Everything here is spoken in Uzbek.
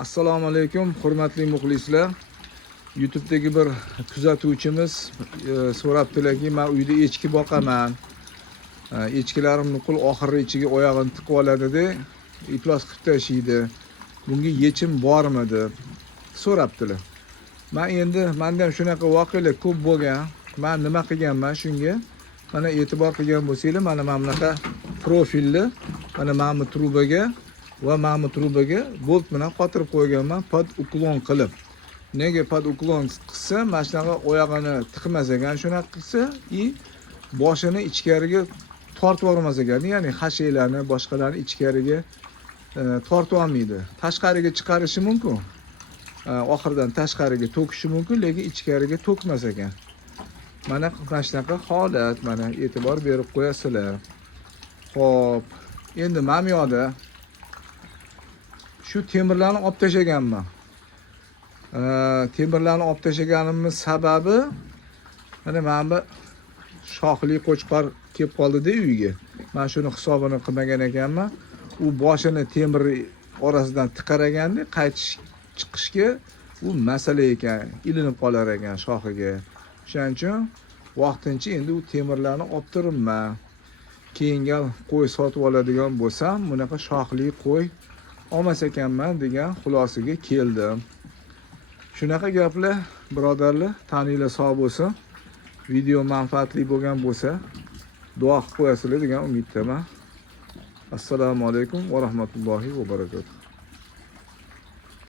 Assalomu alaykum, hurmatli muxlislar. YouTube'dagi bir kuzatuvchimiz so'rabdilarki, men uyda echki boqaman. Echkilarim nuqul oxirgi ichiga oyog'ini tiqib oladi-da, iflos qilib tashlaydi. Bunga yechim bormi deb so'rabdilar. Men endi mendan shunaqa voqealar ko'p bo'lgan. Men nima qilganman shunga? Mana e'tibor qilgan bo'lsanglar, mana bunaqa profilli, mana mana trubaga va mana trubaga bolt bilan qotirib qo'yganman, pod uklon qilib. Nega pod uklon qilsa, mana shunaqa oyog'ini tiqmas ekan, shunaqa qilsa, boshini ichkariga tortib olmas ekan, ya'ni hashiylarni, boshqalarni ichkariga tortib olmaydi. Tashqariga chiqarishi mumkin. Oxirdan tashqariga to'kishi mumkin, lekin ichkariga to'kmas ekan. Mana shunaqa holat, mana e'tibor berib qo'yasizlar. Xo'p, endi men bu yoqda shu temirlarni olib tashlaganman. Temirlarni olib tashlaganimning sababi mana bu shoxli qo'chqor kelib qoldi-da uyga. Men shuni hisobini qilmagan ekanman. U boshini temir orasidan tiqaraganda qaytish chiqishga u masala ekan, ilinib qolar ekan shoxiga. Shuning uchun vaqtincha endi u temirlarni olib turibman. Keyingi qo'y sotib oladigan bo'lsam, bunaqa shoxli qo'y olmas ekanman degan xulosaga keldim. Shunaqa gaplar, birodarlar, taninglar sog' bo'lsin. Video manfaatli bo'lgan bo'lsa, duo qilib qo'yasizlar degan umiddaman. Assalomu alaykum va rahmatullohi va barakatuh.